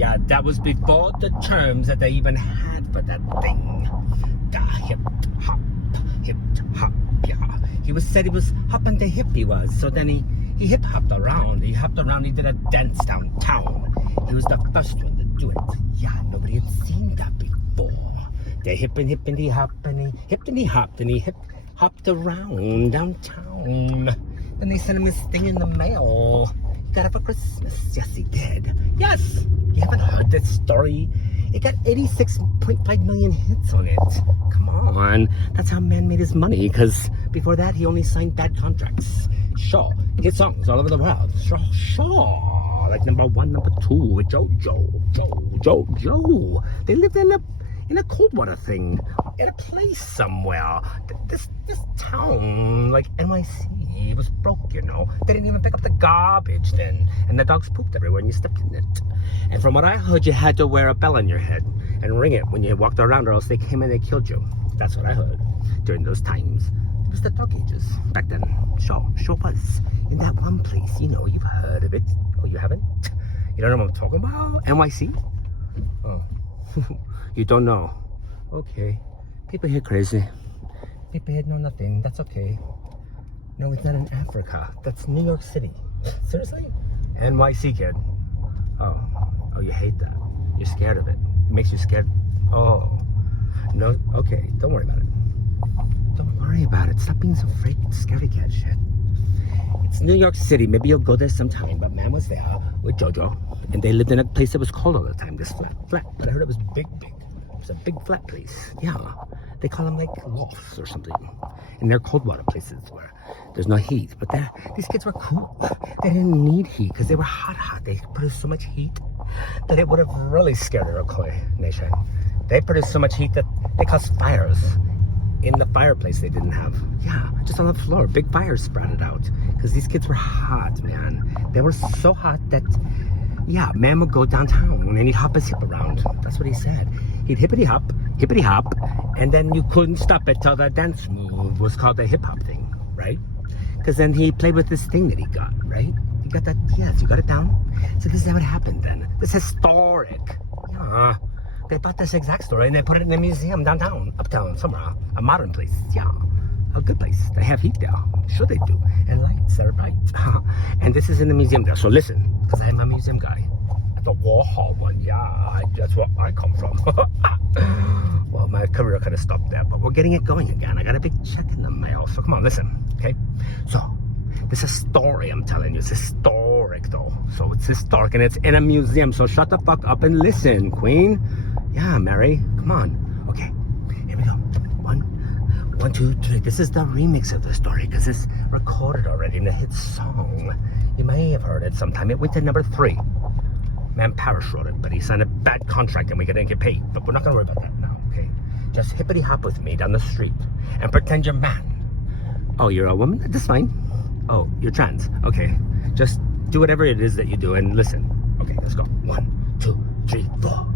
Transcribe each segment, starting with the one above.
Yeah, that was before the terms that they even had for that thing. The hip hop, yeah. He said he was hopping the hip, he was. So then he hip hopped around. He hopped around, he did a dance downtown. He was the first one to do it. Yeah, nobody had seen that before. They hippity hopped and he hopped around downtown. Then they sent him his thing in the mail. He got it for Christmas. Yes, he did. Yes! You haven't heard this story? It got 86.5 million hits on it. Come on. That's how man made his money, because before that, he only signed bad contracts. Sure. Hit songs all over the world. Sure. Like number 1, number 2 with Joe. They lived in a cold water thing, in a place somewhere. This town, like NYC, was broke, you know. They didn't even pick up the garbage then, and the dogs pooped everywhere and you stepped in it. And from what I heard, you had to wear a bell on your head and ring it when you walked around, or else they came and they killed you. That's what I heard during those times. It was the dog ages back then. Sure was. In that one place, you know, you've heard of it. Oh, you haven't? You don't know what I'm talking about? NYC? Oh. You don't know. Okay. People here crazy. People here know nothing. That's okay. No, it's not in Africa. That's New York City. Seriously? NYC, kid. Oh, you hate that. You're scared of it. It makes you scared. Oh. No, okay. Don't worry about it. Don't worry about it. Stop being so afraid. Scaredy cat shit. It's New York City. Maybe you'll go there sometime. But man was there with Jojo. And they lived in a place that was cold all the time. This flat. But I heard it was big. It was a big flat place. Yeah. They call them like lofts or something. And they're cold water places where there's no heat. But these kids were cool. They didn't need heat because they were hot. They produced so much heat that it would have really scared the Iroquois nation. They produced so much heat that they caused fires in the fireplace they didn't have. Yeah, just on the floor. Big fires sprouted out because these kids were hot, man. They were so hot that, yeah, man would go downtown and he'd hop his hip around. That's what he said. He'd hippity hop, and then you couldn't stop it till the dance move was called the hip hop thing, right? Because then he played with this thing that he got, right? You got that? Yes, you got it down? So this is how it happened then. This is historic. Yeah. They bought this exact story and they put it in a museum downtown, uptown, somewhere, a modern place. Yeah, a good place. They have heat there. Sure they do. And lights that are bright. And this is in the museum there. So listen, because I'm a museum guy. The Warhol one, yeah, that's where I come from. Well, my career kind of stopped there, but we're getting it going again. I got a big check in the mail. So come on, listen, okay? So this is a story I'm telling you. It's historic though. So it's historic and it's in a museum. So shut the fuck up and listen, Queen. Yeah, Mary, come on. Okay, here we go. One, two, three. This is the remix of the story because it's recorded already in a hit song. You may have heard it sometime. It went to number 3. Man, Parrish wrote it, but he signed a bad contract and we didn't get paid. But we're not gonna worry about that now, okay? Just hippity hop with me down the street and pretend you're man. Oh, you're a woman? That's fine. Oh, you're trans. Okay, just do whatever it is that you do and listen. Okay, let's go. 1, 2, 3, 4.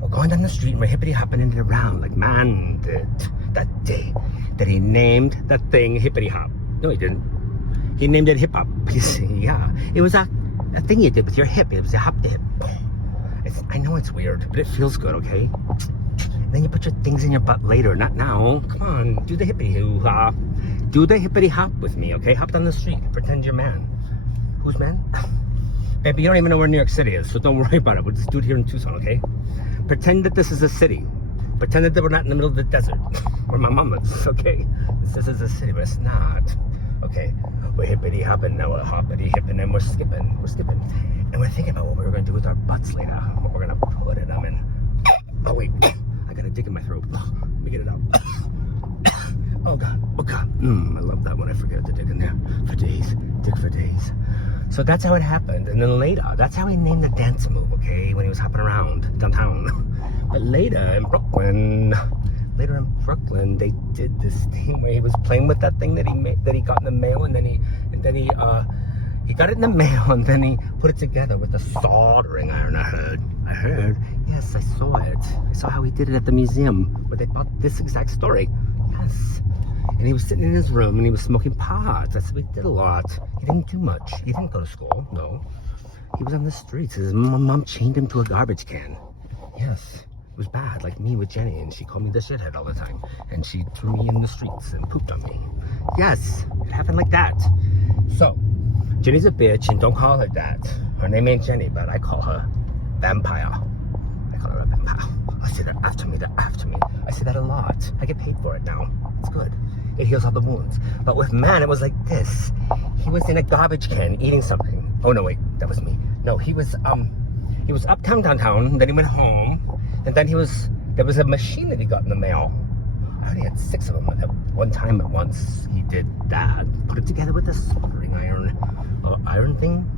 We're going down the street and we're hippity hopping in and around like man did that day that he named the thing hippity hop. No, he didn't. He named it hip hop. You see, yeah, it was a thing you did with your hip. It was a hop the hip. I know it's weird, but it feels good, okay? And then you put your things in your butt later, not now. Come on, do the hippity hoo-ha. Do the hippity hop with me, okay? Hop down the street, pretend you're man. Who's man? Baby, you don't even know where New York City is, so don't worry about it. We'll just do it here in Tucson, okay? Pretend that this is a city. Pretend that we're not in the middle of the desert, where my mom lives, okay? This is a city, but it's not. Okay, we're hippity hopping, now we're hoppity hipping, and we're skipping. And we're thinking about what we're gonna do with our butts later. What we're gonna put in them in. Oh wait, I got a dig in my throat. Let me get it out. Oh God. I love that when I forget to dig in there for days. Dig for days. So that's how it happened. And then later, that's how he named the dance move, okay? When he was hopping around downtown. But later in Brooklyn, they did this thing where he was playing with that thing that he got in the mail, and then he got it in the mail, and then he put it together with the soldering iron. I heard. Yes, I saw it. I saw how he did it at the museum where they bought this exact story. Yes. And he was sitting in his room and he was smoking pot. That's what he did a lot. He didn't do much. He didn't go to school, no. He was on the streets. His mom chained him to a garbage can. Yes, it was bad, like me with Jenny, and she called me the shithead all the time. And she threw me in the streets and pooped on me. Yes, it happened like that. So, Jenny's a bitch, and don't call her that. Her name ain't Jenny, but I call her Vampire. I call her a vampire. I say that after me, I say that a lot. I get paid for it now. It's good. It heals all the wounds. But with man, it was like this. He was in a garbage can eating something. Oh no, wait, that was me. No, he was uptown, downtown, then he went home, and then there was a machine that he got in the mail. I already had 6 of them at one time at once. He did that, put it together with a soldering iron thing.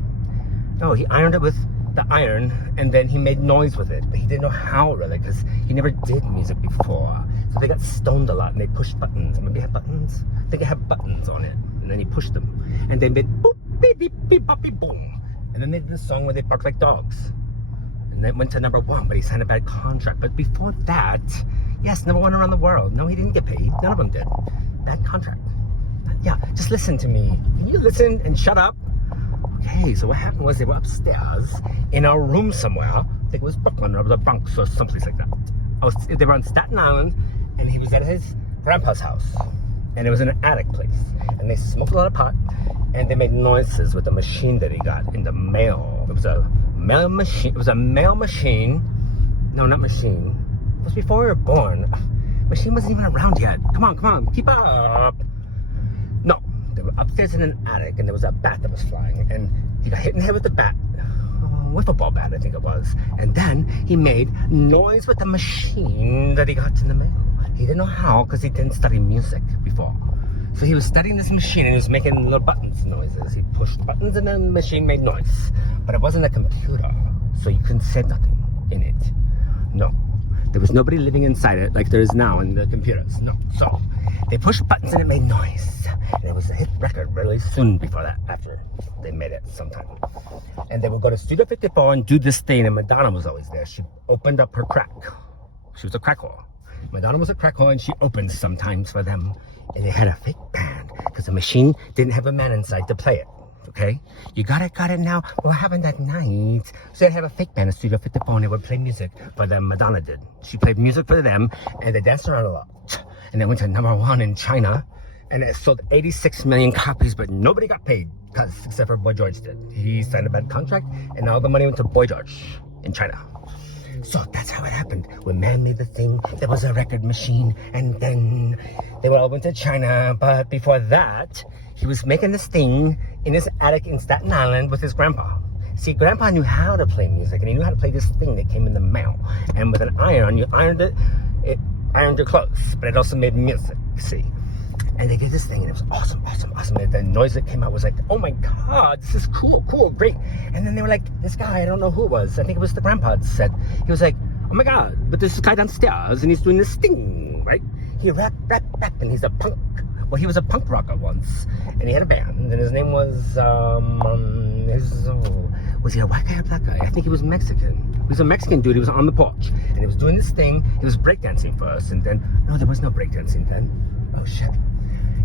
No, he ironed it with the iron, and then he made noise with it, but he didn't know how really, because he never did music before. So they got stoned a lot, and they pushed buttons. Maybe it had buttons? I think it had buttons on it, and then he pushed them, and they made boop, beep, beep, beep, bop, beep, boom. And then they did a song where they barked like dogs. And then went to #1, but he signed a bad contract. But before that, yes, #1 around the world. No, he didn't get paid. None of them did. Bad contract. Yeah, just listen to me. Can you listen and shut up? Okay, so what happened was they were upstairs in our room somewhere. I think it was Brooklyn or the Bronx or someplace like that. They were on Staten Island, and he was at his grandpa's house. And it was in an attic place. And they smoked a lot of pot, and they made noises with the machine that he got in the mail. It was a mail machine. It was a mail machine. No, not machine. It was before we were born. Machine wasn't even around yet. Come on, keep up. No, they were upstairs in an attic, and there was a bat that was flying, and he got hit in the head with the bat. Wiffle ball bat, I think it was. And then he made noise with the machine that he got in the mail. He didn't know how, because he didn't study music before. So he was studying this machine, and he was making little buttons noises. He pushed buttons, and then the machine made noise. But it wasn't a computer, so you couldn't say nothing in it. No. There was nobody living inside it like there is now in the computers. No. So they pushed buttons, and it made noise. And it was a hit record really soon before that, after they made it sometime. And they would go to Studio 54 and do this thing, and Madonna was always there. She opened up her crack. She was a crack whore. Madonna was a crack whore, and she opened sometimes for them. And they had a fake band, because the machine didn't have a man inside to play it. Okay? You got it now? What happened that night? So they had a fake band at Studio 54, and they would play music for them. Madonna did. She played music for them, and they danced around a lot. And they went to #1 in China, and it sold 86 million copies, but nobody got paid, except for Boy George did. He signed a bad contract, and all the money went to Boy George in China. So that's how it happened. When man made the thing, there was a record machine, and then they all went to China. But before that, he was making this thing in his attic in Staten Island with his grandpa. See, grandpa knew how to play music, and he knew how to play this thing that came in the mail. And with an iron, you ironed it ironed your clothes, but it also made music, see. And they did this thing, and it was awesome. And the noise that came out was like, oh my God, this is cool, great. And then they were like, this guy, I don't know who it was. I think it was the grandpa that said, he was like, oh my God, but there's this guy downstairs, and he's doing this thing, right? He rap, and he's a punk. Well, he was a punk rocker once, and he had a band, and his name was, was he a white guy or a black guy? I think he was Mexican. He was a Mexican dude. He was on the porch, and he was doing this thing. He was breakdancing first, and then, no, there was no breakdancing then. Oh, shit.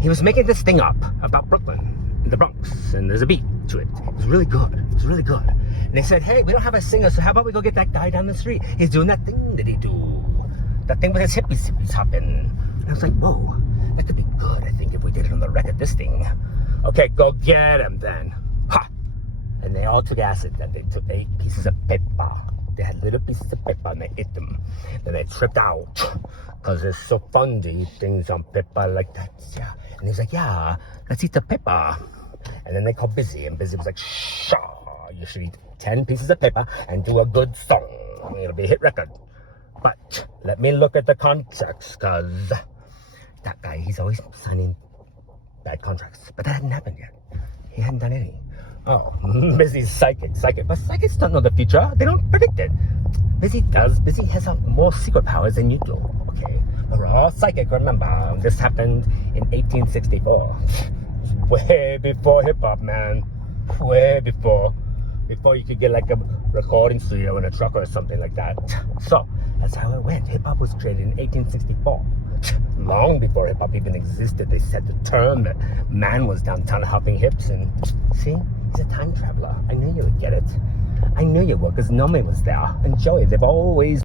He was making this thing up about Brooklyn, the Bronx, and there's a beat to it. It was really good. And they said, hey, we don't have a singer, so how about we go get that guy down the street? He's doing that thing that he do. That thing with his hippies hopping. And I was like, whoa, that could be good, I think, if we did it on the record, this thing. Okay, go get him then. Ha! And they all took acid. Then they took 8 pieces of paper. They had little pieces of paper, and they ate them. Then they tripped out, because it's so fun to eat things on paper like that. Yeah. And he was like, yeah, let's eat the paper. And then they called Busy, and Busy was like, shh, you should eat 10 pieces of paper and do a good song. It'll be a hit record. But let me look at the contracts, because that guy, he's always signing bad contracts. But that hadn't happened yet. He hadn't done any. Oh, Busy's psychic. But psychics don't know the future. They don't predict it. Busy does. Busy has more secret powers than you do. Okay? We're all psychic, remember. This happened in 1864. Way before hip-hop, man. Way before. Before you could get like a recording studio in a truck or something like that. So, that's how it went. Hip-hop was created in 1864. Long before hip-hop even existed, they said the term that man was downtown hopping hips, and see, he's a time traveler. I knew you would get it. I knew you would because Nomi was there and Joey. They've always